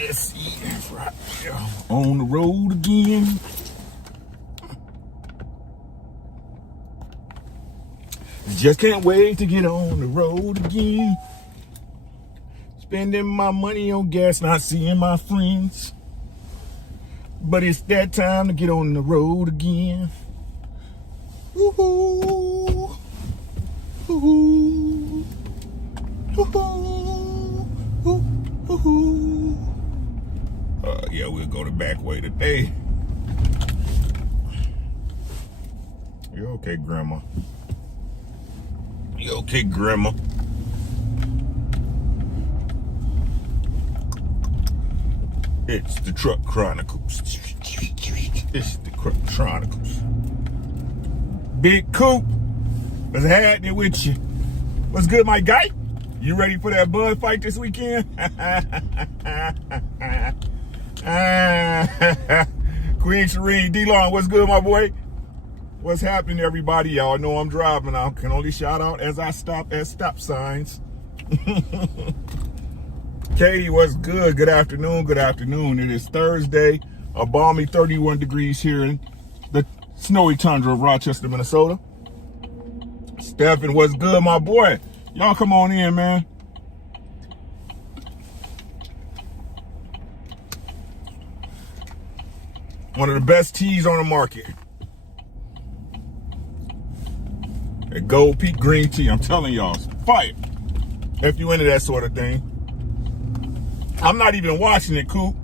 Yes, yeah, right. Yeah. On the road again. Just can't wait to get on the road again. Spending my money on gas, not seeing my friends. But it's that time to get on the road again. Woo-hoo. Woo-hoo. Woo-hoo. Woo-hoo. Yeah, we'll go the back way today. You okay, Grandma? You okay, Grandma? It's the Truck Chronicles. It's the Truck Chronicles. Big Coop, what's happening with you? What's good, my guy? You ready for that bud fight this weekend? Queen Shereen, D-Long, what's good, my boy? What's happening, everybody? Y'all know I'm driving. I can only shout out as I stop at stop signs. Katie, what's good? Good afternoon. Good afternoon. It is Thursday, a balmy 31 degrees here in the snowy tundra of Rochester, Minnesota. Stephen, what's good, my boy? Y'all come on in, man. One of the best teas on the market. That Gold Peak green tea, I'm telling y'all, it's fire. If you into that sort of thing. I'm not even watching it, Coop.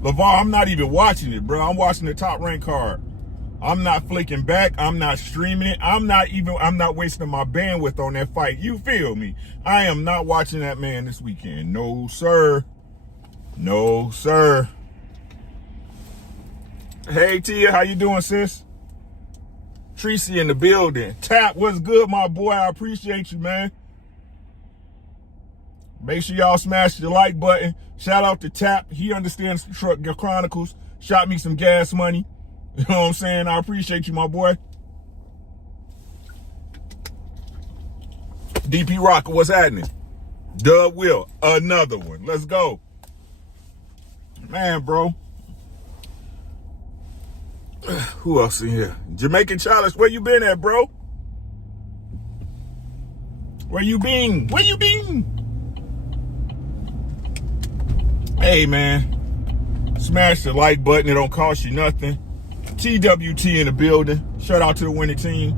LeVar, I'm not even watching it, bro. I'm watching the Top Rank card. I'm not flicking back. I'm not streaming it. I'm not wasting my bandwidth on that fight. You feel me? I am not watching that man this weekend. No, sir. No, sir. Hey, Tia, how you doing, sis? Tracy in the building. Tap, what's good, my boy? I appreciate you, man. Make sure y'all smash the like button. Shout out to Tap. He understands the Truck Chronicles. Shot me some gas money. You know what I'm saying? I appreciate you, my boy. DP Rocker, what's happening? Dub Will, another one. Let's go. Man, bro. Who else in here? Jamaican Chalice, where you been at, bro? Where you been? Where you been? Hey, man. Smash the like button. It don't cost you nothing. TWT in the building. Shout out to the winning team.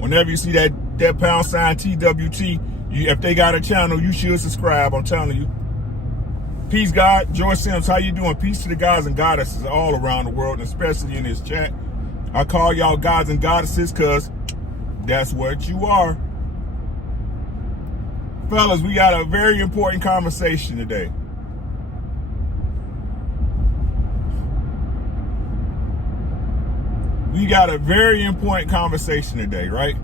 Whenever you see that pound sign TWT, if they got a channel, you should subscribe. I'm telling you. Peace, God. George Sims, how you doing? Peace to the gods and goddesses all around the world, especially in this chat. I call y'all gods and goddesses because that's what you are. Fellas, we got a very important conversation today. We got a very important conversation today, right?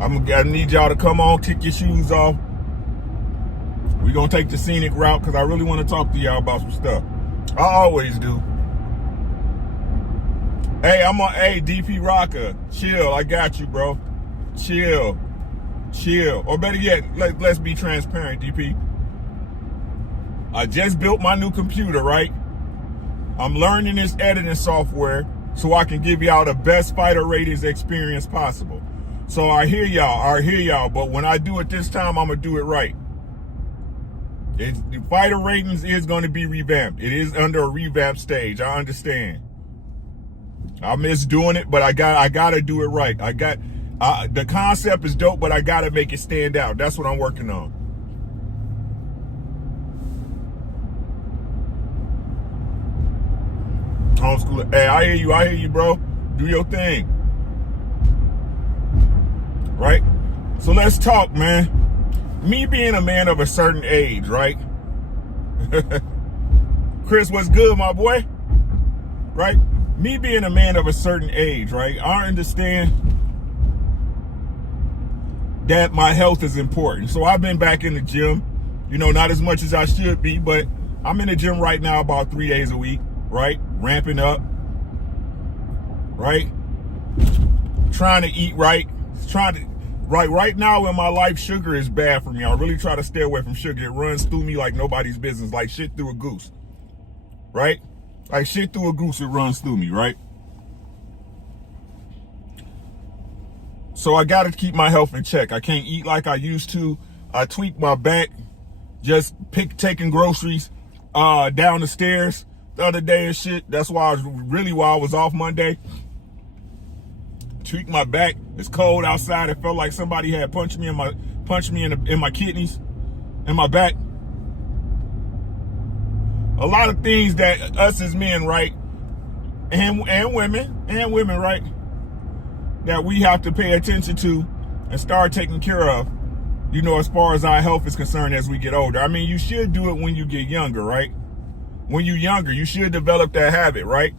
I'm gonna need y'all to come on, kick your shoes off. We're going to take the scenic route because I really want to talk to y'all about some stuff. I always do. Hey, hey, DP Rocker, chill. I got you, bro. Chill. Chill. Or better yet, let's be transparent, DP. I just built my new computer, right? I'm learning this editing software so I can give y'all the best fighter ratings experience possible. So I hear y'all, but when I do it this time, I'm going to do it right. The fighter ratings is going to be revamped. It is under a revamp stage. I understand. I miss doing it, but I got to do it right. The concept is dope, but I got to make it stand out. That's what I'm working on. Homeschool. Hey, I hear you, bro. Do your thing. Right? So let's talk, man. Me being a man of a certain age, right? Chris, what's good, my boy? Right? Me being a man of a certain age, right? I understand that my health is important. So I've been back in the gym, not as much as I should be, but I'm in the gym right now about 3 days a week, right? Ramping up, right? Trying to eat right, Right now in my life, sugar is bad for me. I really try to stay away from sugar. It runs through me like nobody's business, like shit through a goose, right? Like shit through a goose, it runs through me, right? So I got to keep my health in check. I can't eat like I used to. I tweaked my back just taking groceries down the stairs the other day and shit. That's why I was off Monday. Tweaked my back. It's cold outside. It felt like somebody had punched me in my kidneys, in my back. A lot of things that us as men, right, and women, right, that we have to pay attention to and start taking care of, you know, as far as our health is concerned as we get older. I mean, you should do it when you get younger, right? When you're younger, you should develop that habit, right?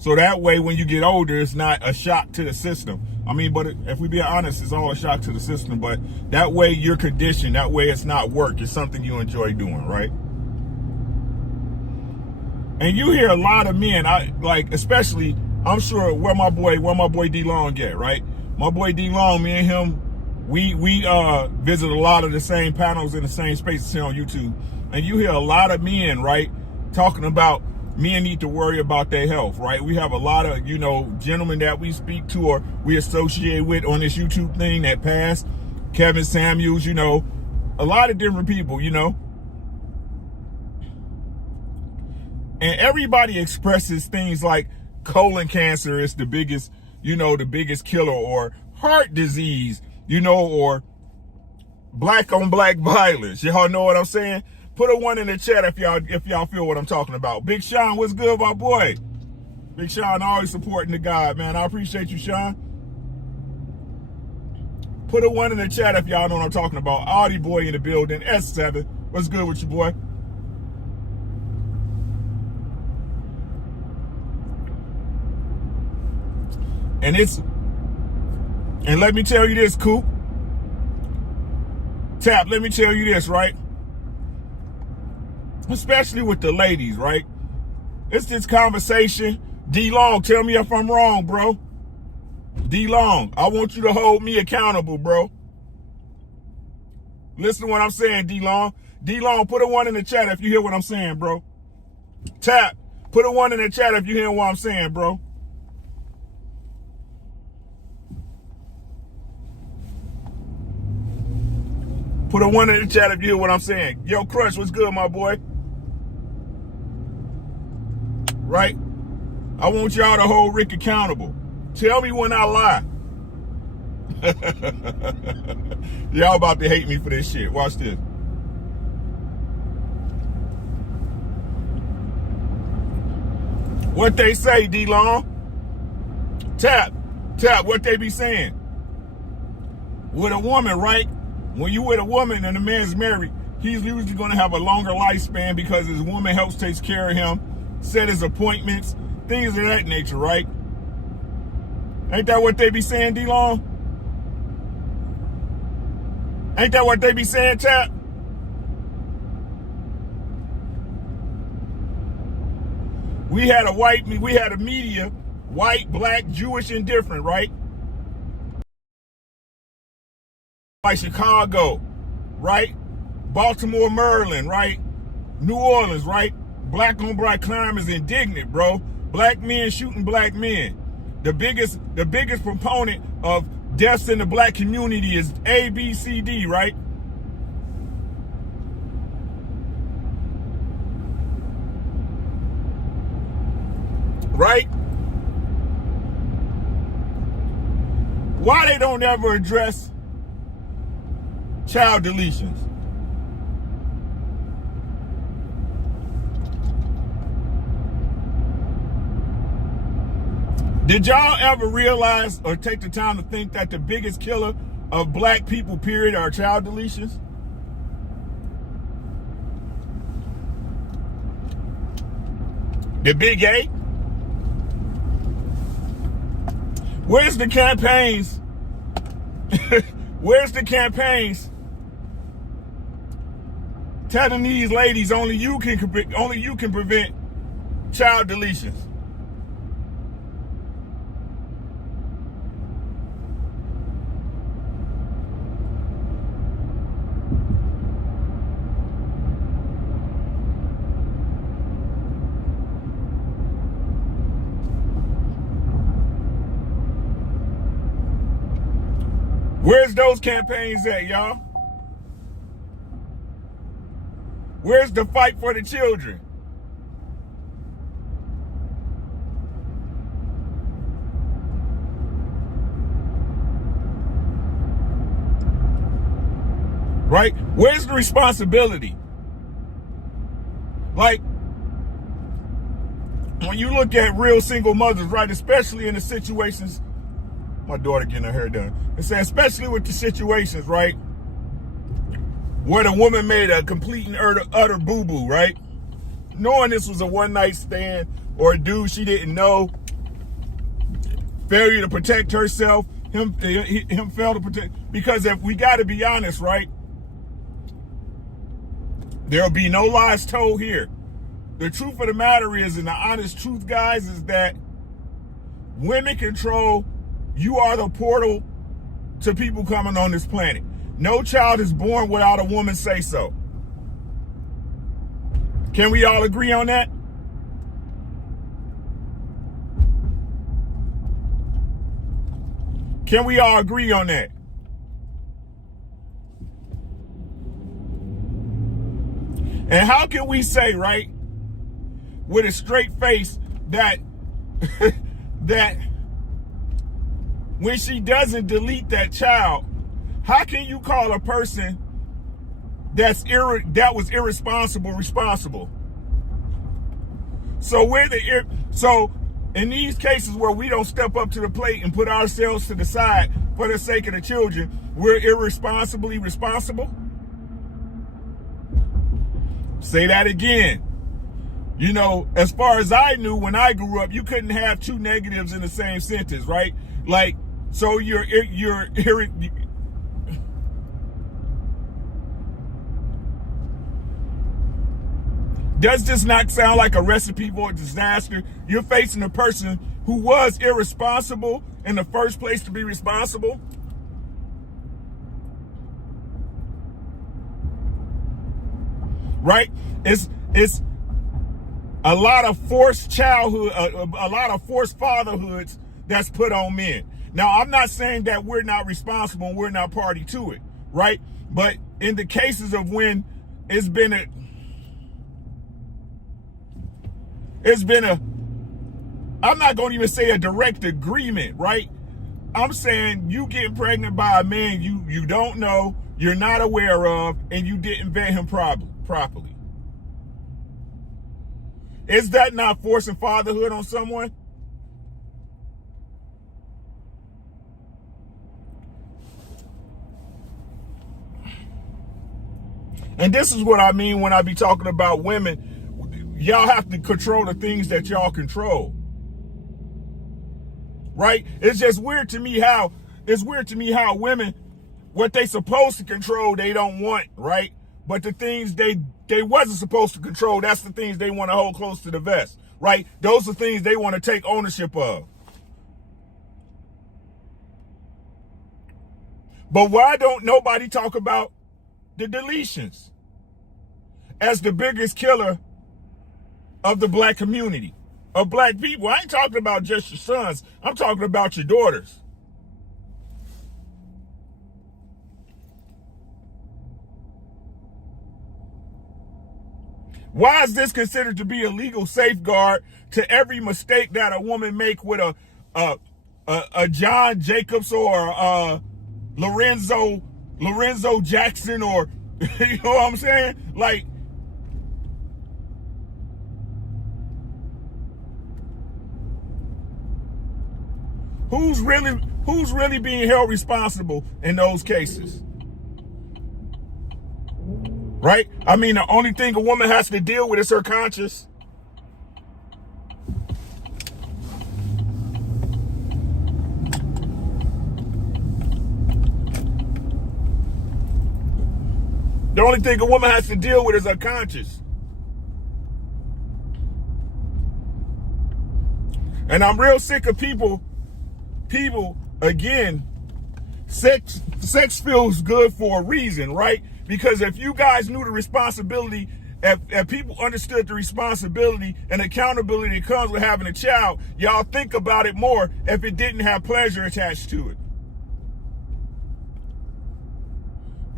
So that way, when you get older, it's not a shock to the system. I mean, but if we be honest, it's all a shock to the system. But that way, you're conditioned. That way, it's not work. It's something you enjoy doing, right? And you hear a lot of men, especially, I'm sure where my boy D-Long at, right? My boy D-Long, me and him, we visit a lot of the same panels in the same spaces here on YouTube. And you hear a lot of men, right, talking about men need to worry about their health, right? We have a lot of, you know, gentlemen that we speak to or we associate with on this YouTube thing that passed. Kevin Samuels, you know, a lot of different people, you know. And everybody expresses things like colon cancer is the biggest killer, or heart disease, you know, or black on black violence. Y'all know what I'm saying? Put a 1 in the chat if y'all feel what I'm talking about. Big Sean, what's good, my boy? Big Sean always supporting the God, man. I appreciate you, Sean. Put a 1 in the chat if y'all know what I'm talking about. Audi boy in the building. S7. What's good with you, boy? And let me tell you this, Coop. Tap, let me tell you this, right? Especially with the ladies, right? It's this conversation. D-Long, tell me if I'm wrong, bro. D-Long, I want you to hold me accountable, bro. Listen to what I'm saying, D-Long. D-Long, put a 1 in the chat if you hear what I'm saying, bro. Tap, put a 1 in the chat if you hear what I'm saying, bro. Put a 1 in the chat if you hear what I'm saying. Yo, Crush, what's good, my boy? Right? I want y'all to hold Rick accountable. Tell me when I lie. Y'all about to hate me for this shit. Watch this. What they say, D-Long? Tap, what they be saying? With a woman, right? When you with a woman and the man's married, he's usually going to have a longer lifespan because his woman helps take care of him, set his appointments, things of that nature, right? Ain't that what they be saying, D-Long? Ain't that what they be saying, Tap? We had a media, white, black, Jewish, and different, right? Like Chicago, right? Baltimore, Maryland, right? New Orleans, right? Black on black crime is indignant, bro. Black men shooting black men. The biggest proponent of deaths in the black community is ABCD, right? Right? Why they don't ever address child deletions? Did y'all ever realize or take the time to think that the biggest killer of black people, period, are child deletions? The big A? Where's the campaigns? Where's the campaigns telling these ladies only you can prevent child deletions? Where's those campaigns at, y'all? Where's the fight for the children? Right? Where's the responsibility? Like, when you look at real single mothers, right, especially in the situations, my daughter getting her hair done, and say, especially with the situations, right, where the woman made a complete and utter boo-boo, right? Knowing this was a one-night stand or a dude she didn't know, failure to protect herself, him fail to protect, because if we got to be honest, right, there'll be no lies told here. The truth of the matter is, and the honest truth, guys, is that women control, you are the portal to people coming on this planet. No child is born without a woman say so. Can we all agree on that? Can we all agree on that? And how can we say, right, with a straight face that that when she doesn't delete that child, how can you call a person that was irresponsible responsible? So so in these cases where we don't step up to the plate and put ourselves to the side for the sake of the children, we're irresponsibly responsible? Say that again. You know, as far as I knew when I grew up, you couldn't have two negatives in the same sentence, right? Like, so you're does this not sound like a recipe for a disaster? You're facing a person who was irresponsible in the first place to be responsible. Right? It's a lot of forced childhood, a lot of forced fatherhoods that's put on men. Now, I'm not saying that we're not responsible and we're not party to it, right? But in the cases of when it's been a, I'm not going to even say a direct agreement, right? I'm saying you getting pregnant by a man you don't know, you're not aware of, and you didn't vet him properly. Is that not forcing fatherhood on someone? And this is what I mean when I be talking about women. Y'all have to control the things that y'all control. Right? It's just weird to me how women, what they supposed to control, they don't want, right? But the things they wasn't supposed to control, that's the things they want to hold close to the vest, right? Those are things they want to take ownership of. But why don't nobody talk about the deletions as the biggest killer of the black community, of black people? I ain't talking about just your sons. I'm talking about your daughters. Why is this considered to be a legal safeguard to every mistake that a woman make with a John Jacobs or Lorenzo Jackson, or you know what I'm saying? Like, who's really being held responsible in those cases? Right? I mean, the only thing a woman has to deal with is her conscience. The only thing a woman has to deal with is her conscience. And I'm real sick of people, again, sex feels good for a reason, right? Because if you guys knew the responsibility, if people understood the responsibility and accountability that comes with having a child, y'all think about it more if it didn't have pleasure attached to it.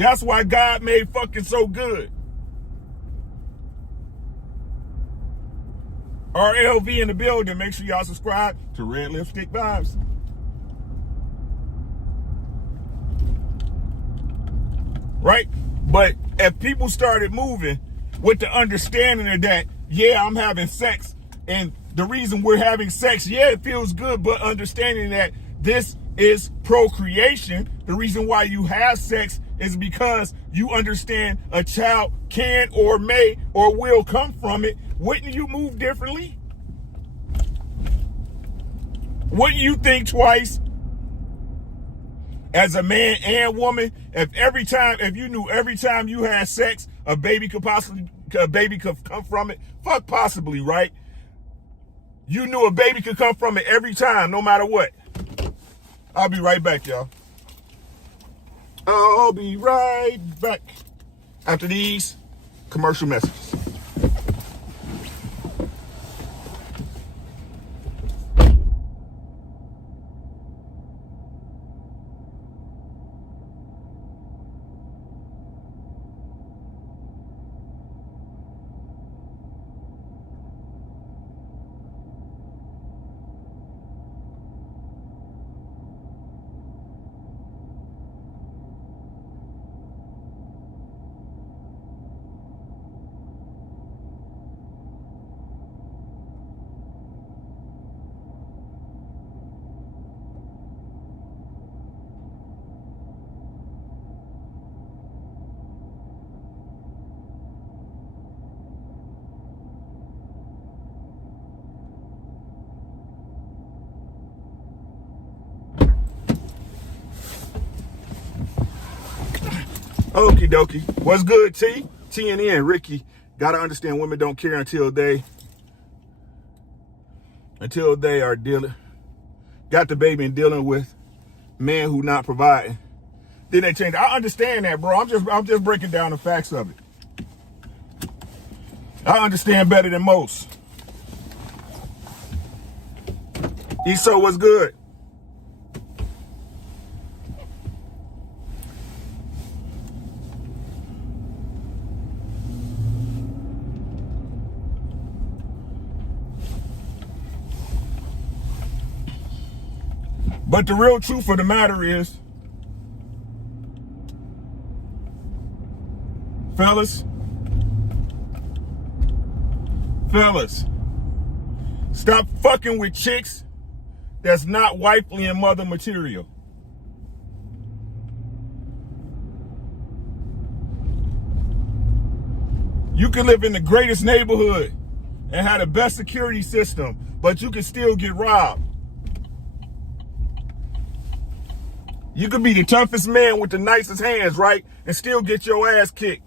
That's why God made fucking so good. RLV in the building. Make sure y'all subscribe to Red Lipstick Vibes. Right? But if people started moving with the understanding of that, yeah, I'm having sex, and the reason we're having sex, yeah, it feels good, but understanding that this is procreation, the reason why you have sex is because you understand a child can or may or will come from it, wouldn't you move differently? Wouldn't you think twice? As a man and woman, if you knew every time you had sex, a baby could come from it, fuck possibly, right? You knew a baby could come from it every time, no matter what. I'll be right back, y'all. I'll be right back after these commercial messages. Okie dokie. What's good, T? T and N, Ricky. Gotta understand women don't care until they are got the baby and dealing with men who not providing. Then they change. I understand that, bro. I'm just breaking down the facts of it. I understand better than most. ESO, what's good? But the real truth of the matter is, fellas, stop fucking with chicks that's not wifely and mother material. You can live in the greatest neighborhood and have the best security system, but you can still get robbed. You could be the toughest man with the nicest hands, right? And still get your ass kicked.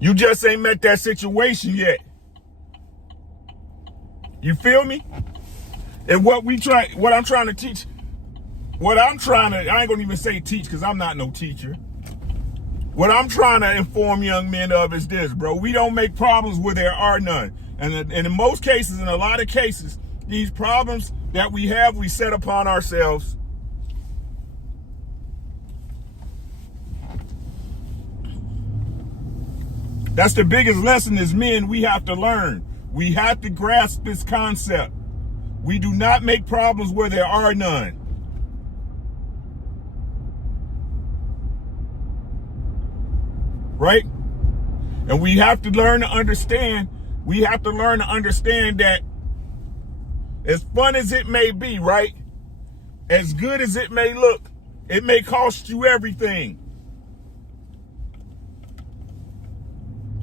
You just ain't met that situation yet. You feel me? And what I'm trying to teach, I ain't gonna even say teach because I'm not no teacher. What I'm trying to inform young men of is this, bro. We don't make problems where there are none. And in most cases, in a lot of cases, these problems that we have, we set upon ourselves. That's the biggest lesson as men we have to learn. We have to grasp this concept. We do not make problems where there are none. Right? And we have to learn to understand, that as fun as it may be, right? As good as it may look, it may cost you everything.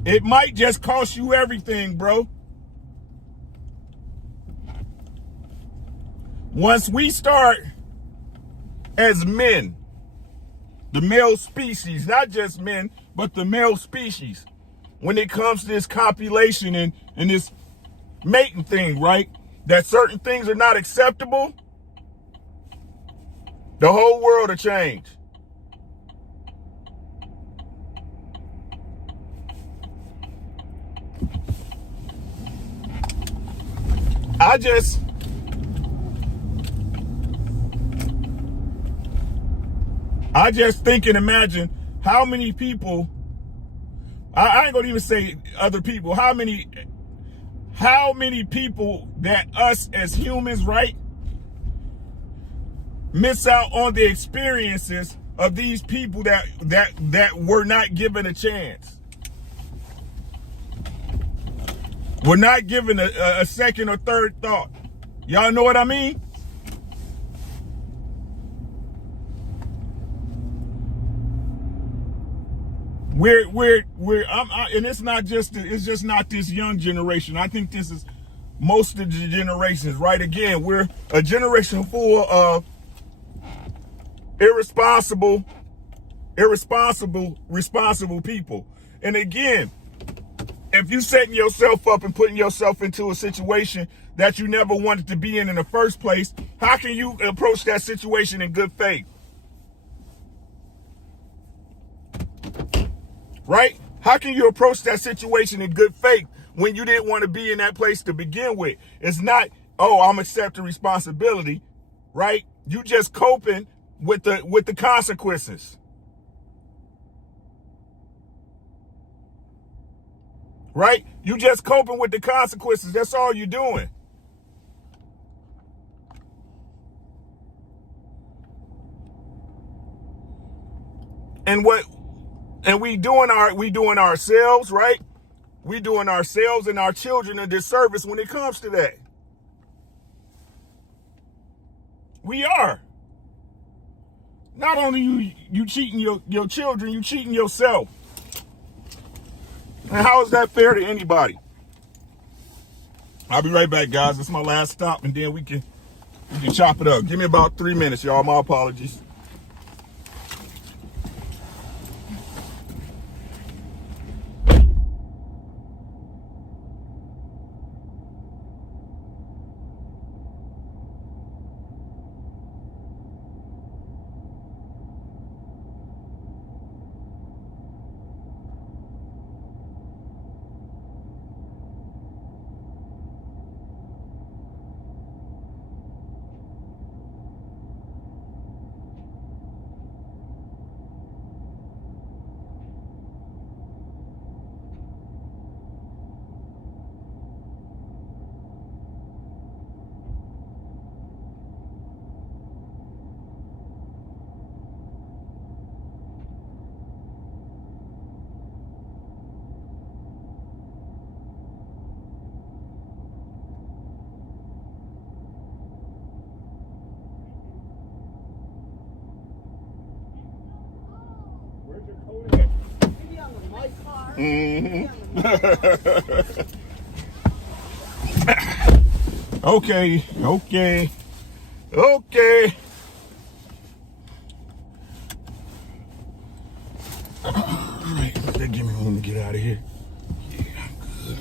It might just cost you everything, bro. Once we start as men, the male species, not just men, but the male species, when it comes to this copulation and this mating thing, right? That certain things are not acceptable, the whole world will change. I just think and imagine how many people, I ain't gonna even say other people, how many people that us as humans, right, miss out on the experiences of these people that were not given a chance. We're not given a second or third thought. Y'all know what I mean? And it's just not this young generation. I think this is most of the generations, right? Again, we're a generation full of responsible people. And again, if you setting yourself up and putting yourself into a situation that you never wanted to be in the first place, how can you approach that situation in good faith? Right? How can you approach that situation in good faith when you didn't want to be in that place to begin with? It's not, oh, I'm accepting responsibility, right? You just coping with the consequences. Right? You just coping with the consequences. That's all you're doing. And we doing ourselves, right? We doing ourselves and our children a disservice when it comes to that. We are. Not only you cheating your children, you cheating yourself. And how is that fair to anybody? I'll be right back, guys. It's my last stop, and then we can chop it up. Give me about 3 minutes, y'all. My apologies. Okay. All right, that give me room to get out of here. Yeah, I'm good.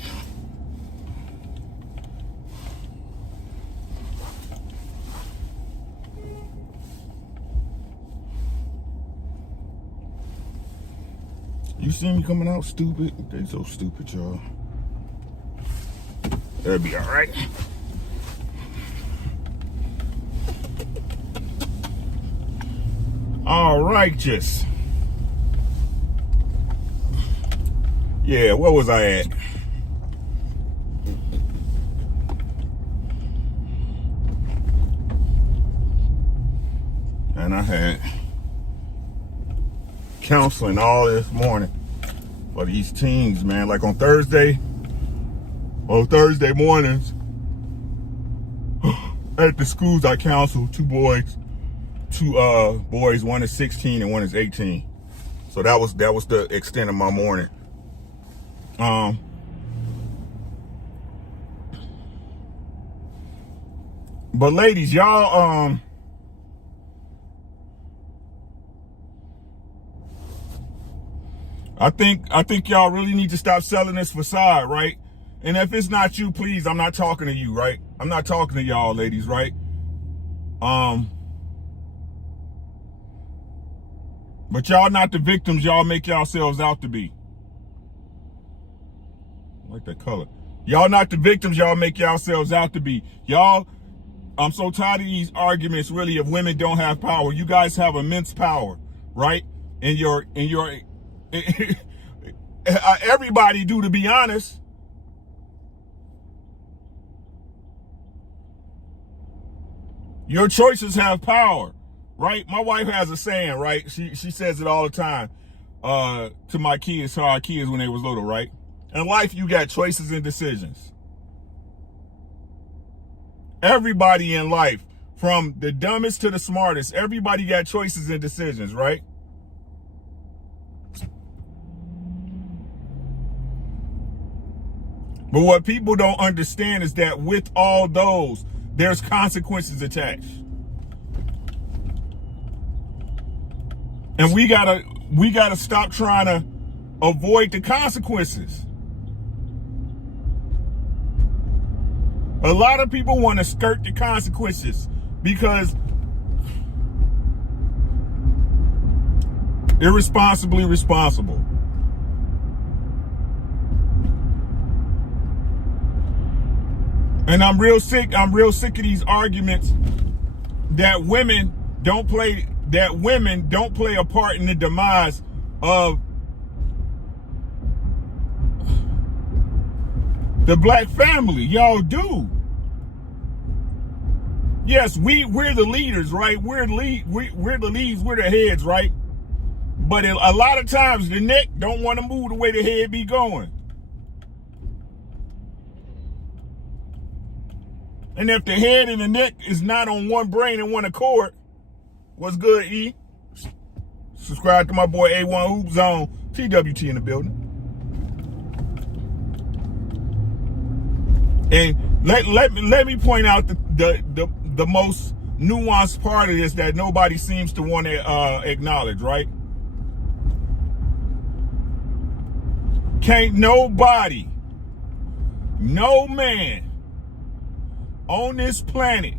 You see me coming out stupid? They so stupid, y'all. That'll be all right. All righteous. Yeah, where was I at? And I had counseling all this morning for these teens, man. Like on Thursday mornings at the schools I counsel, two boys, one is 16 and one is 18. So that was the extent of my morning. But ladies, y'all, I think y'all really need to stop selling this facade, right? And if it's not you, please, I'm not talking to you, right? I'm not talking to y'all, ladies, right? But y'all not the victims y'all make yourselves out to be. I like that color. Y'all not the victims y'all make yourselves out to be. Y'all, I'm so tired of these arguments, really, if women don't have power. You guys have immense power, right? In your everybody do, to be honest. Your choices have power, right? My wife has a saying, right? She says it all the time to my kids, to our kids when they was little, right? In life, you got choices and decisions. Everybody in life, from the dumbest to the smartest, everybody got choices and decisions, right? But what people don't understand is that with all those, there's consequences attached. And we gotta stop trying to avoid the consequences. A lot of people want to skirt the consequences because irresponsibly responsible. And I'm real sick of these arguments that women don't play a part in the demise of the black family. Y'all do. Yes, we're the leaders, right? We're the leads, we're the heads, right? But a lot of times the neck don't want to move the way the head be going. And if the head and the neck is not on one brain and one accord, what's good, E? Subscribe to my boy A1 Hoop Zone, TWT in the building. And let me point out the most nuanced part of this that nobody seems to want to acknowledge, right? Can't nobody, no man on this planet,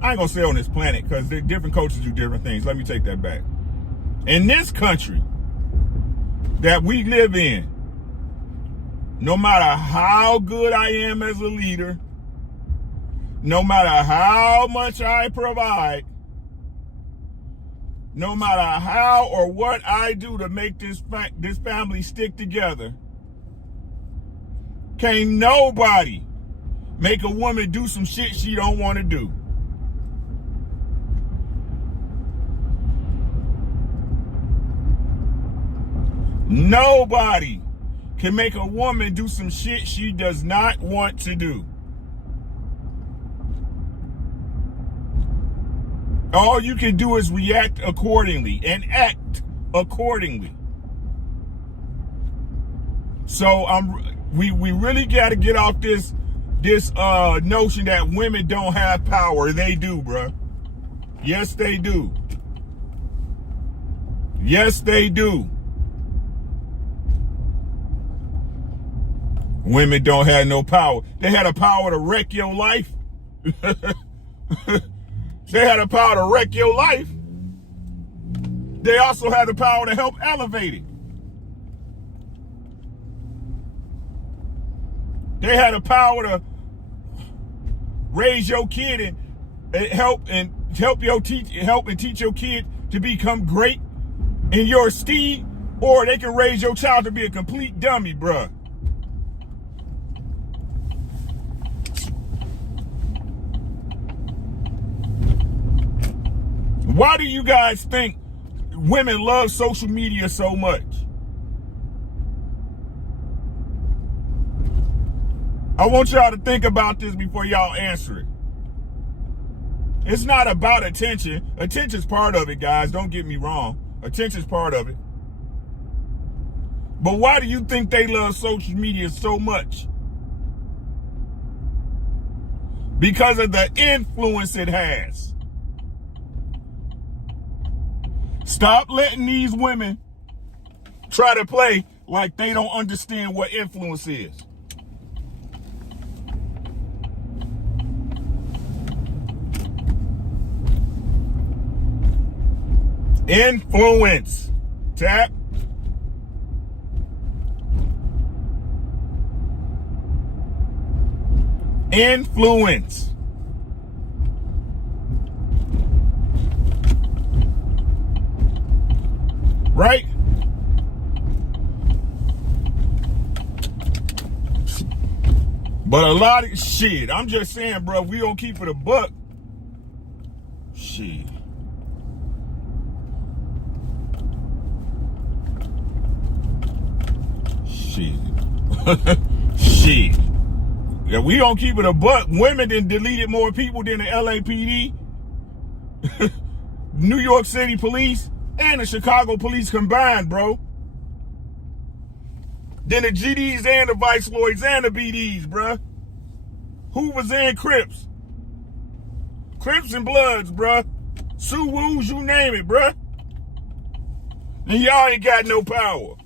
I ain't gonna say on this planet because different coaches do different things. Let me take that back. In this country that we live in, no matter how good I am as a leader, no matter how much I provide, no matter how or what I do to make this family stick together, can't nobody make a woman do some shit she don't want to do. Nobody can make a woman do some shit she does not want to do. All you can do is react accordingly and act accordingly. So we really got to get off this notion that women don't have power. They do, bruh. Yes, they do. Yes, they do. Women don't have no power. They had a power to wreck your life. They had a power to wreck your life. They also had the power to help elevate it. They had a power to raise your kid and help and teach your kid to become great in your esteem, or they can raise your child to be a complete dummy, bruh. Why do you guys think women love social media so much? I want y'all to think about this before y'all answer it. It's not about attention. Attention's part of it, guys. Don't get me wrong. Attention's part of it. But why do you think they love social media so much? Because of the influence it has. Stop letting these women try to play like they don't understand what influence is. Influence. Tap. Influence. right? But a lot of shit, I'm just saying, bro, if we don't keep it a buck, shit. Shit. Shit. If we don't keep it a buck, women done deleted more people than the LAPD, New York City police, and the Chicago police combined, bro. Then the GDs and the Vice Lords and the BDs, bruh. Hoovers and Crips. Crips and Bloods, bruh. Suwoos, you name it, bruh. And y'all ain't got no power.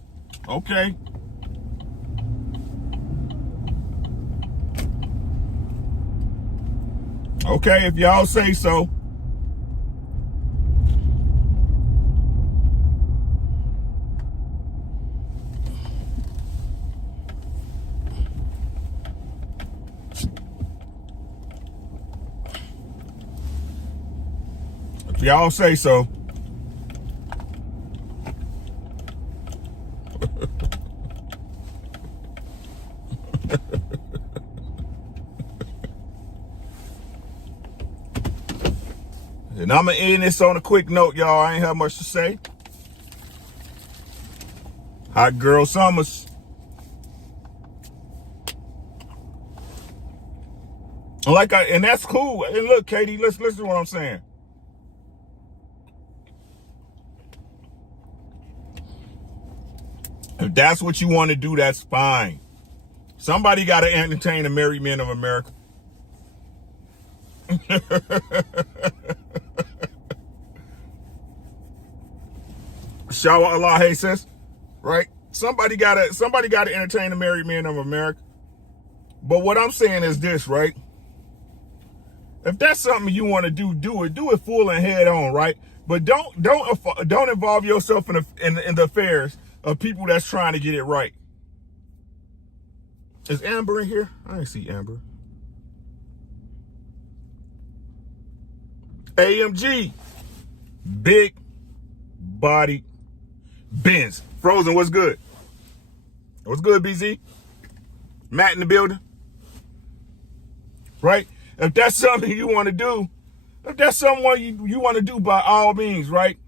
Okay. Okay, if y'all say so. If y'all say so. And I'm going to end this on a quick note, y'all. I ain't have much to say. Hot girl summers. And that's cool. And look, Katie, listen to what I'm saying. If that's what you want to do, that's fine. Somebody got to entertain the married men of America. Shawa Allah, hey sis, right? Somebody gotta entertain the married men of America. But what I'm saying is this, right? If that's something you want to do it full and head on, right? But don't involve yourself in the affairs of people that's trying to get it right. Is Amber in here? I didn't see Amber. AMG, big body Benz. Frozen, what's good? What's good, BZ? Matt in the building. Right? If that's something you want to do, if that's something you want to do, by all means, right?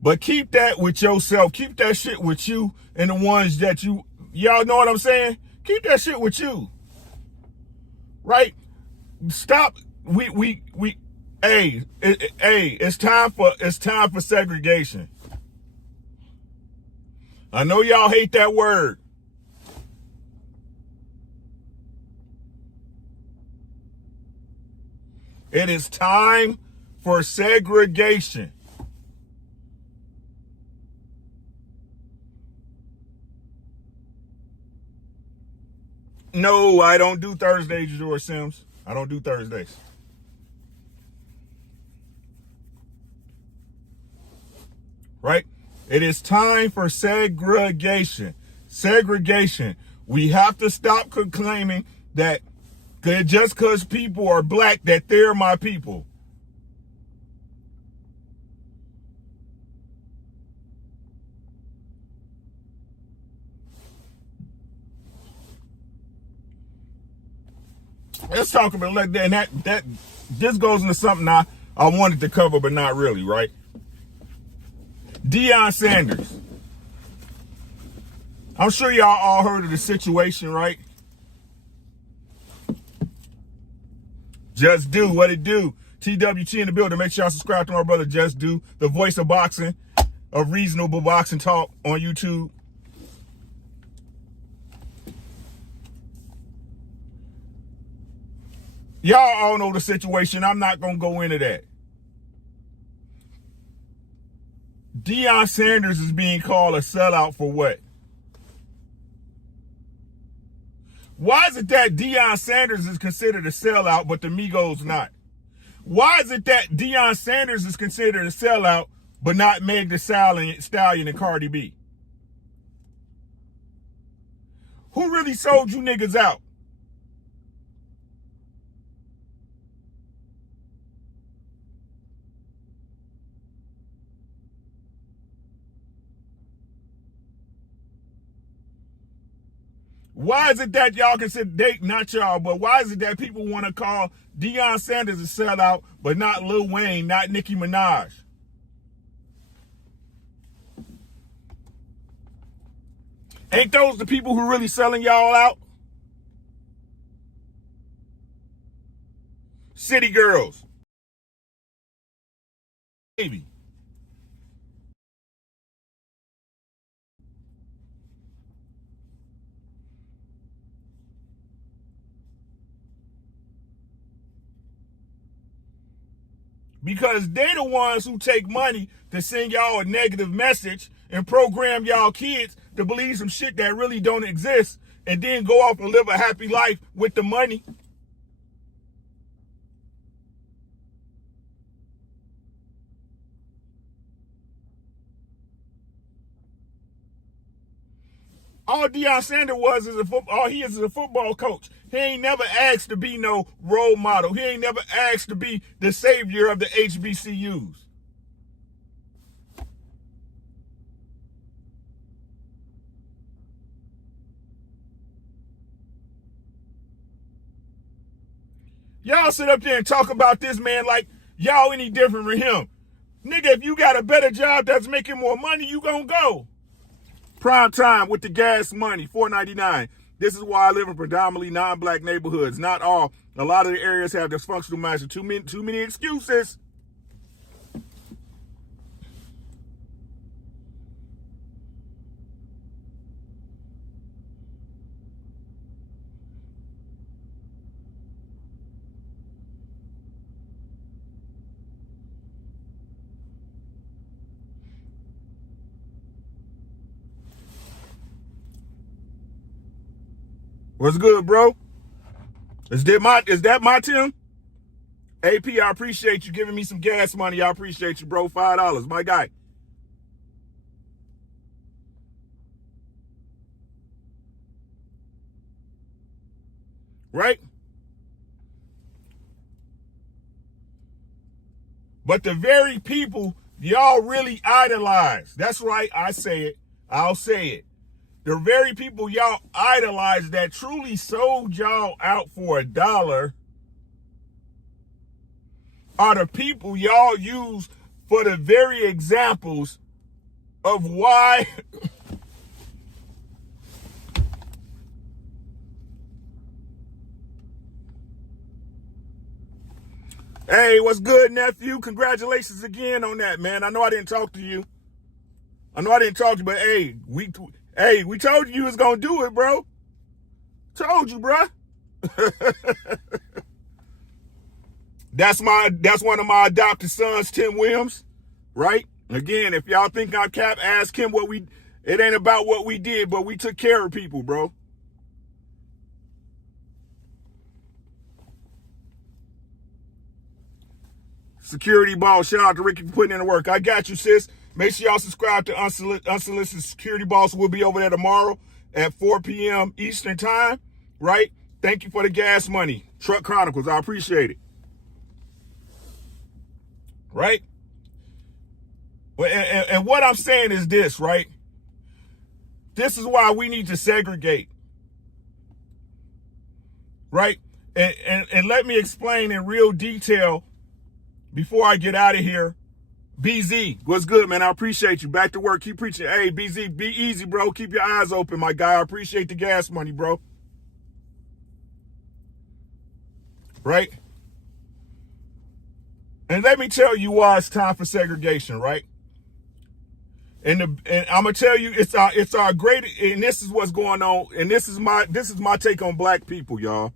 But keep that with yourself. Keep that shit with you and the ones that y'all know what I'm saying? Keep that shit with you. Right? Stop. It's time for segregation. I know y'all hate that word. It is time for segregation. No, I don't do Thursdays, George Sims. I don't do Thursdays. Right? It is time for segregation. Segregation. We have to stop claiming that just because people are black, that they're my people. Let's talk about like that. And that this goes into something I wanted to cover, but not really, right? Deion Sanders. I'm sure y'all all heard of the situation, right? Just Do what it do. TWT in the building. Make sure y'all subscribe to my brother Just Do, the voice of boxing, of reasonable boxing talk on YouTube. Y'all all know the situation. I'm not going to go into that. Deion Sanders is being called a sellout for what? Why is it that Deion Sanders is considered a sellout, but the Migos not? Why is it that Deion Sanders is considered a sellout, but not Meg Thee Stallion and Cardi B? Who really sold you niggas out? Why is it that y'all consider, not y'all, but why is it that people want to call Deion Sanders a sellout, but not Lil Wayne, not Nicki Minaj? Ain't those the people who really selling y'all out? City girls. Baby. Because they the ones who take money to send y'all a negative message and program y'all kids to believe some shit that really don't exist and then go off and live a happy life with the money. All Deion Sanders was is all he is a football coach. He ain't never asked to be no role model. He ain't never asked to be the savior of the HBCUs. Y'all sit up there and talk about this man like y'all any different from him. Nigga, if you got a better job that's making more money, you gonna go. Prime time with the gas money, $4.99. This is why I live in predominantly non-black neighborhoods. Not all. A lot of the areas have dysfunctional management. Too many excuses. What's good, bro? Is that my Tim? AP, I appreciate you giving me some gas money. I appreciate you, bro. $5, my guy. Right? But the very people y'all really idolize, that's right, I say it, I'll say it. The very people y'all idolize that truly sold y'all out for $1 are the people y'all use for the very examples of why Hey, what's good, nephew? Congratulations again on that, man. I know I didn't talk to you. But hey, we told you was gonna do it, bro. Told you, bro. That's one of my adopted sons, Tim Williams, right? Again, if y'all think I'm cap, ask him it ain't about what we did, but we took care of people, bro. Security Boss, shout out to Ricky for putting in the work. I got you, sis. Make sure y'all subscribe to Unsolicited Security Boss. We'll be over there tomorrow at 4 p.m. Eastern time, right? Thank you for the gas money. Truck Chronicles, I appreciate it. Right? And what I'm saying is this, right? This is why we need to segregate. Right? And let me explain in real detail before I get out of here. BZ, what's good, man? I appreciate you. Back to work. Keep preaching. Hey, BZ, be easy, bro. Keep your eyes open, my guy. I appreciate the gas money, bro. Right? And let me tell you why it's time for segregation, right? And I'm gonna tell you, it's our great, and this is what's going on, and this is my take on black people, y'all.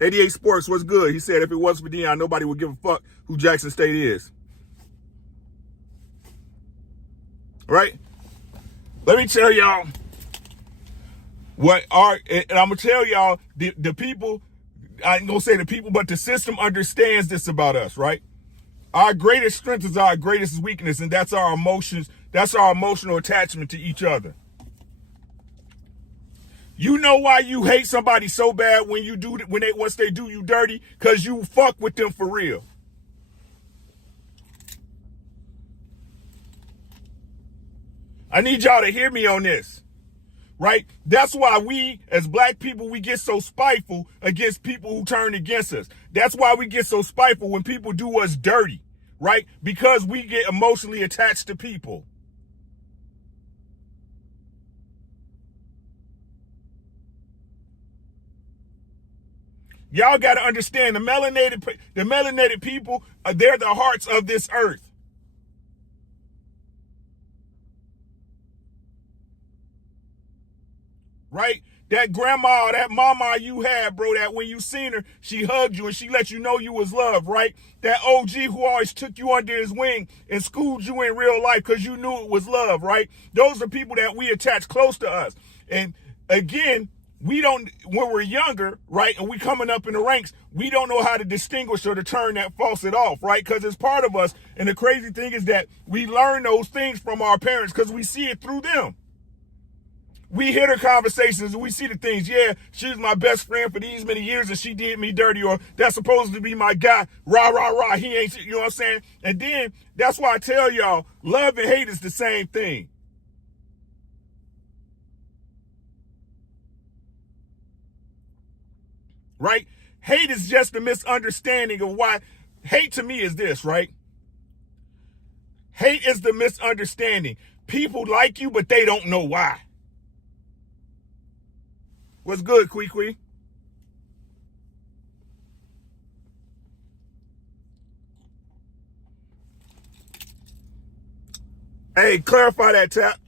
88 Sports, what's good? He said if it wasn't for Deion, nobody would give a fuck who Jackson State is. Right? Let me tell y'all and I'm gonna tell y'all the people, I ain't gonna say the people, but the system understands this about us, right? Our greatest strength is our greatest weakness, and that's our emotions, that's our emotional attachment to each other. You know why you hate somebody so bad once they do you dirty? Because you fuck with them for real. I need y'all to hear me on this. right? That's why we, as black people, we get so spiteful against people who turn against us. That's why we get so spiteful when people do us dirty, right? Because we get emotionally attached to people. Y'all got to understand the melanated people, they're the hearts of this earth. Right? That grandma, that mama you had, bro, that when you seen her, she hugged you and she let you know you was loved, right? That OG who always took you under his wing and schooled you in real life because you knew it was love, right? Those are people that we attach close to us. And again, we don't, when we're younger, right, and we coming up in the ranks, we don't know how to distinguish or to turn that faucet off, right? Because it's part of us. And the crazy thing is that we learn those things from our parents because we see it through them. We hear the conversations and we see the things. Yeah, she was my best friend for these many years and she did me dirty, or that's supposed to be my guy. Rah, rah, rah. He ain't, you know what I'm saying? And then that's why I tell y'all, love and hate is the same thing. Right? Hate is just a misunderstanding of why. Hate to me is this, right? Hate is the misunderstanding. People like you, but they don't know why. What's good, Kwee? Hey, clarify that, Tap.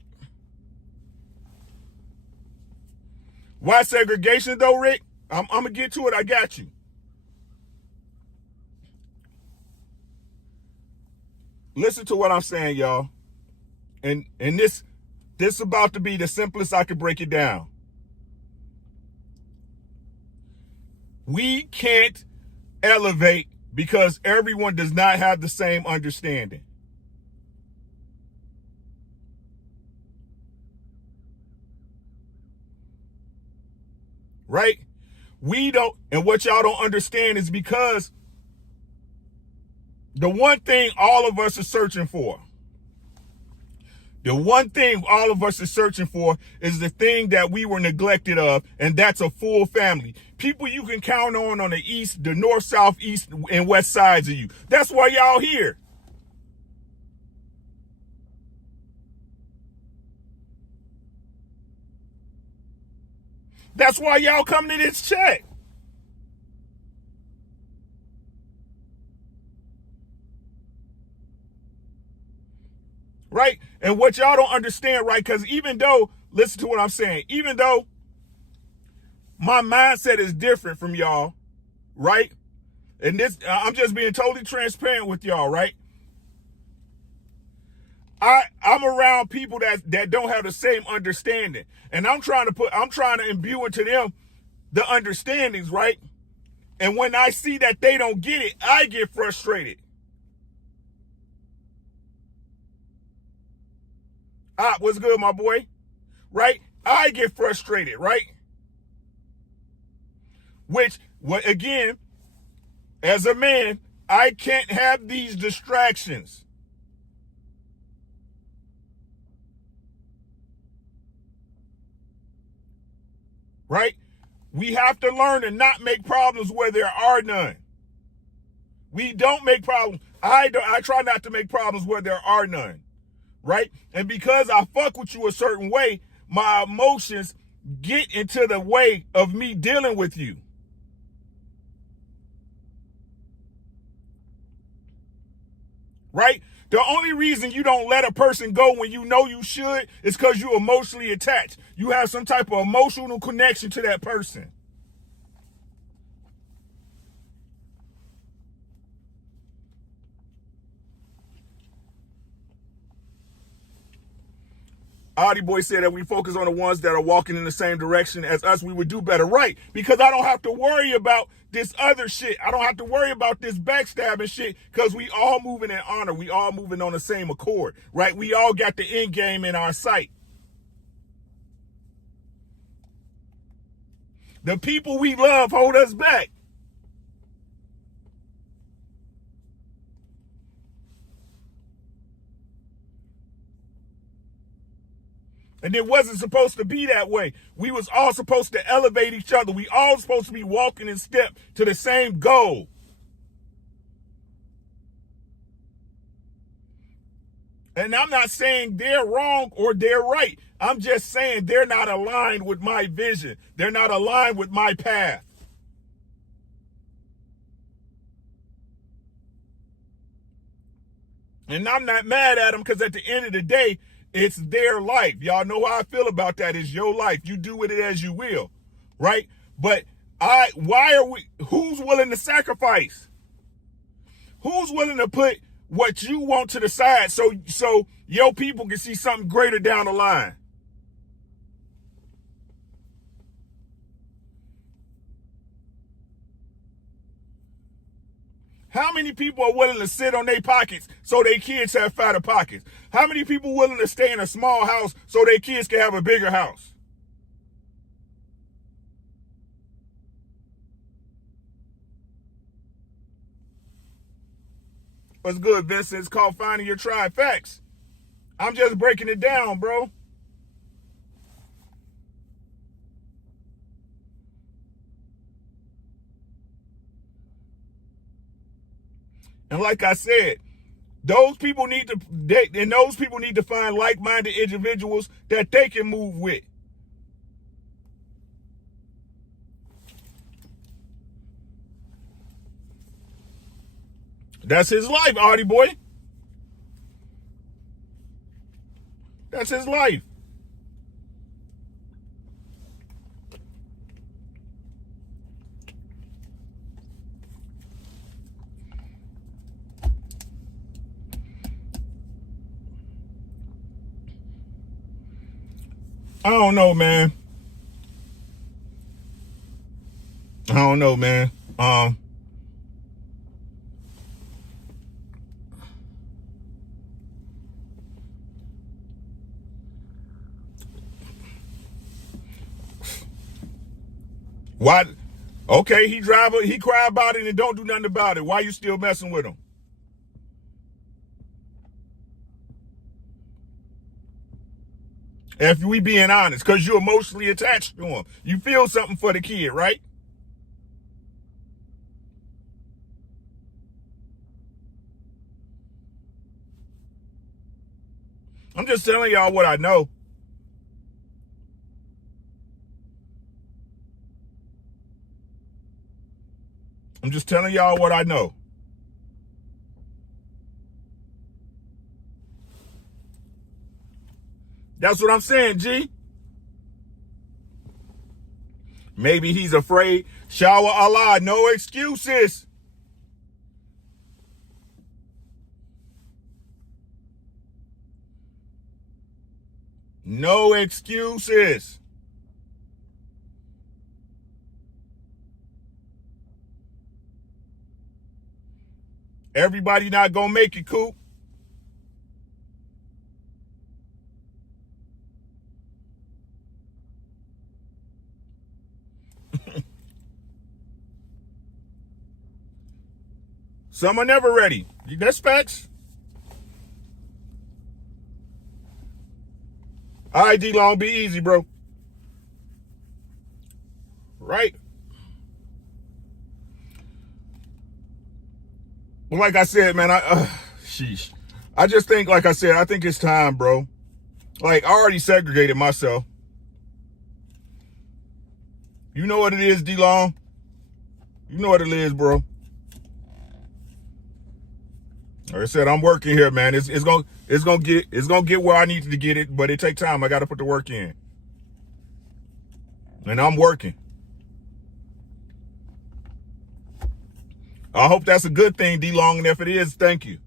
Why segregation, though, Rick? I'm going to get to it. I got you. Listen to what I'm saying, y'all. And this about to be the simplest I could break it down. We can't elevate because everyone does not have the same understanding. Right? We don't, and what y'all don't understand is because the one thing all of us are searching for, the one thing all of us are searching for is the thing that we were neglected of, and that's a full family. People you can count on the east, the north, south, east, and west sides of you. That's why y'all here. That's why y'all come to this chat. Right? And what y'all don't understand, right? Because even though, listen to what I'm saying, even though my mindset is different from y'all, right? And this, I'm just being totally transparent with y'all, right? I'm around people that don't have the same understanding. And I'm trying to imbue into them the understandings, right? And when I see that they don't get it, I get frustrated. What's good, my boy? Right? I get frustrated, right? Which, again, as a man, I can't have these distractions. Right? We have to learn to not make problems where there are none. We don't make problems. I try not to make problems where there are none. Right? And because I fuck with you a certain way, my emotions get into the way of me dealing with you. Right? The only reason you don't let a person go when you know you should is because you're emotionally attached. You have some type of emotional connection to that person. Audie Boy said that we focus on the ones that are walking in the same direction as us, we would do better. Right. Because I don't have to worry about this other shit. I don't have to worry about this backstabbing shit because we all moving in honor. We all moving on the same accord. Right. We all got the end game in our sight. The people we love hold us back. And it wasn't supposed to be that way. We was all supposed to elevate each other. We all supposed to be walking in step to the same goal. And I'm not saying they're wrong or they're right. I'm just saying they're not aligned with my vision. They're not aligned with my path. And I'm not mad at them because at the end of the day, it's their life. Y'all know how I feel about that. It's your life. You do with it as you will, right? But who's willing to sacrifice? Who's willing to put what you want to the side so your people can see something greater down the line? How many people are willing to sit on their pockets so their kids have fatter pockets? How many people willing to stay in a small house so their kids can have a bigger house? What's good, Vincent? It's called Finding Your Tribe. Facts. I'm just breaking it down, bro. And like I said, those people need to find like-minded individuals that they can move with. That's his life, Artie boy. That's his life. I don't know, man. Why? Okay, he cry about it and don't do nothing about it. Why you still messing with him? If we being honest, because you're emotionally attached to him. You feel something for the kid, right? I'm just telling y'all what I know. I'm just telling y'all what I know. That's what I'm saying, G. Maybe he's afraid. Shower Allah, no excuses. No excuses. Everybody not gonna make it, Coop. Some are never ready. That's facts. All right, D-Long, be easy, bro. Right? Well, like I said, man, sheesh. I just think, like I said, I think it's time, bro. Like, I already segregated myself. You know what it is, D-Long? You know what it is, bro. Like I said, I'm working here, man. It's gonna get where I need to get it, but it takes time. I gotta put the work in. And I'm working. I hope that's a good thing, D-Long, and if it is, thank you.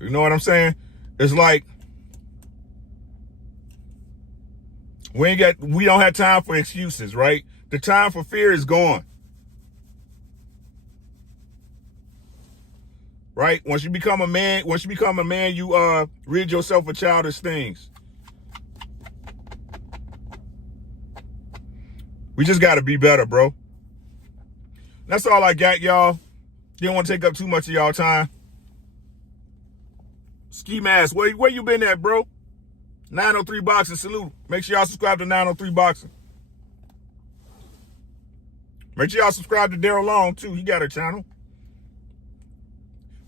You know what I'm saying? It's like we don't have time for excuses, right? The time for fear is gone. Right? Once you become a man, you rid yourself of childish things. We just gotta be better, bro. That's all I got, y'all. Didn't want to take up too much of y'all time. Ski Mask, where you been at, bro? 903 Boxing, salute. Make sure y'all subscribe to 903 Boxing. Make sure y'all subscribe to Daryl Long, too. He got a channel.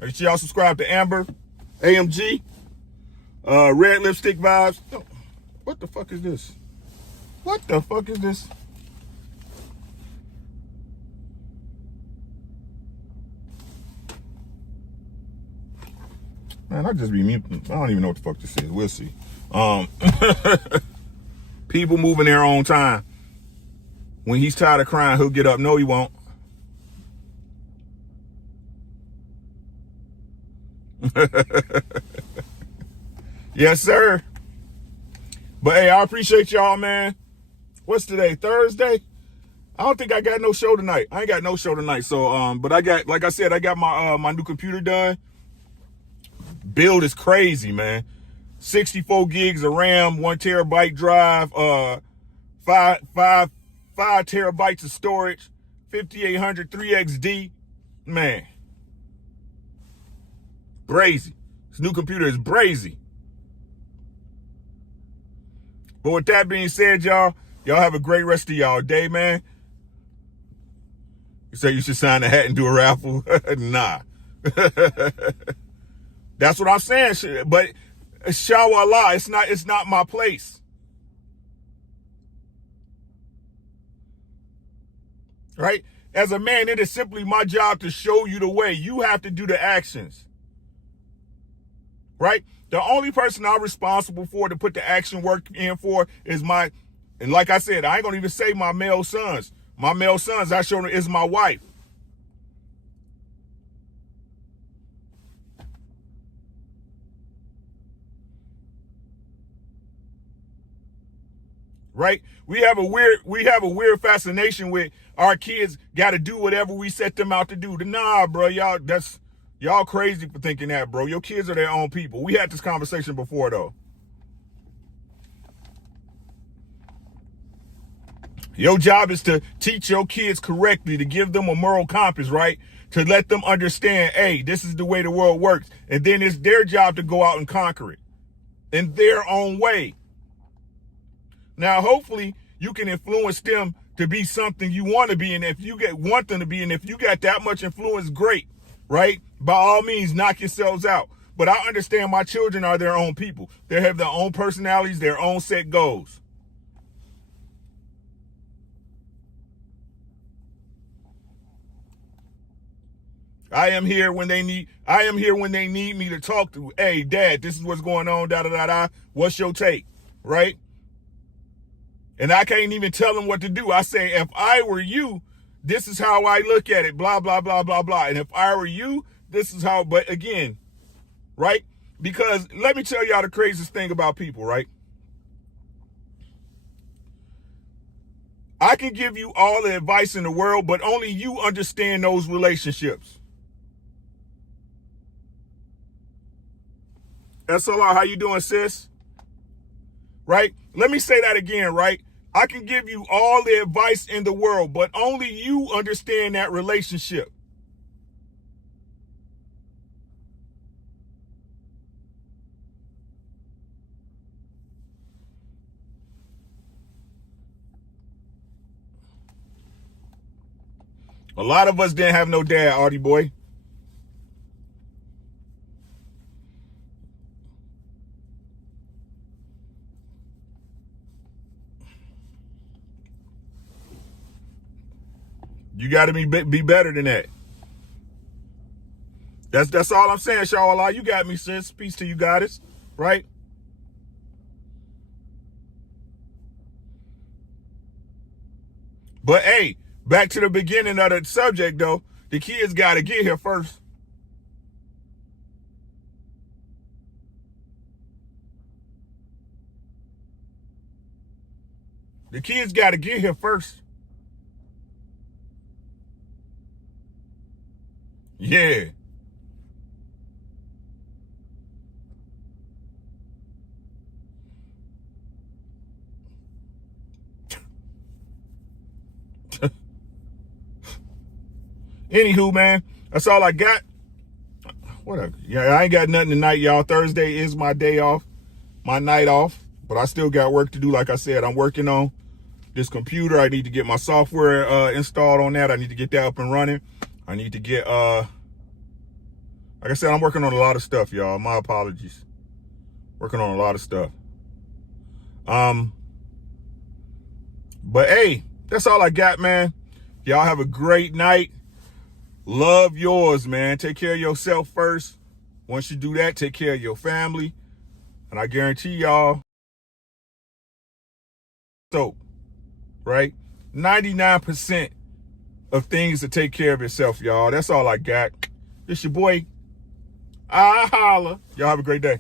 Make sure y'all subscribe to Amber, AMG, Red Lipstick Vibes. Oh, what the fuck is this? What the fuck is this? Man, I just be muting. I don't even know what the fuck this is. We'll see. People move in their own time. When he's tired of crying, he'll get up. No, he won't. Yes, sir. But hey, I appreciate y'all, man. What's today? Thursday? I don't think I got no show tonight. I ain't got no show tonight. So, but I got, like I said, I got my new computer done. Build is crazy, man. 64 gigs of RAM, 1 terabyte drive, 5 terabytes of storage, 5800 3XD. Man. Brazy. This new computer is brazy. But with that being said, y'all have a great rest of y'all day, man. You say you should sign a hat and do a raffle? Nah. That's what I'm saying. But inshallah, it's not my place. Right? As a man, it is simply my job to show you the way. You have to do the actions. Right? The only person I'm responsible for to put the action work in for is and like I said, I ain't gonna even say my male sons. My male sons, I show them, is my wife. Right? We have a weird fascination with our kids got to do whatever we set them out to do. Nah, bro, y'all crazy for thinking that, bro. Your kids are their own people. We had this conversation before, though. Your job is to teach your kids correctly, to give them a moral compass, right? To let them understand, hey, this is the way the world works. And then it's their job to go out and conquer it in their own way. Now, hopefully, you can influence them to be something you want to be. And if you want them to be, and if you got that much influence, great, right? By all means, knock yourselves out. But I understand my children are their own people. They have their own personalities, their own set goals. I am here when they need me to talk to. Hey, Dad, this is what's going on, da-da-da-da. What's your take, right? And I can't even tell them what to do. I say, if I were you, this is how I look at it, blah, blah, blah, blah, blah. And if I were you, this is how, but again, right? Because let me tell y'all the craziest thing about people, right? I can give you all the advice in the world, but only you understand those relationships. SLR, how you doing, sis? Right? Let me say that again, right? I can give you all the advice in the world, but only you understand that relationship. A lot of us didn't have no dad, Artie boy. You got to be better than that. That's all I'm saying, Shawallah. You got me, sis. Peace to you, goddess. Right? But hey, back to the beginning of the subject, though. The kids got to get here first. The kids got to get here first. Yeah. Anywho, man, that's all I got. Whatever. Yeah, I ain't got nothing tonight, y'all. Thursday is my day off, my night off. But I still got work to do. Like I said, I'm working on this computer. I need to get my software installed on that. I need to get that up and running. I need to get, like I said, I'm working on a lot of stuff, y'all. My apologies. Working on a lot of stuff. But hey, that's all I got, man. Y'all have a great night. Love yours, man. Take care of yourself first. Once you do that, take care of your family. And I guarantee y'all, so, right? 99% of things to take care of yourself, y'all. That's all I got. It's your boy. I holla. Y'all have a great day.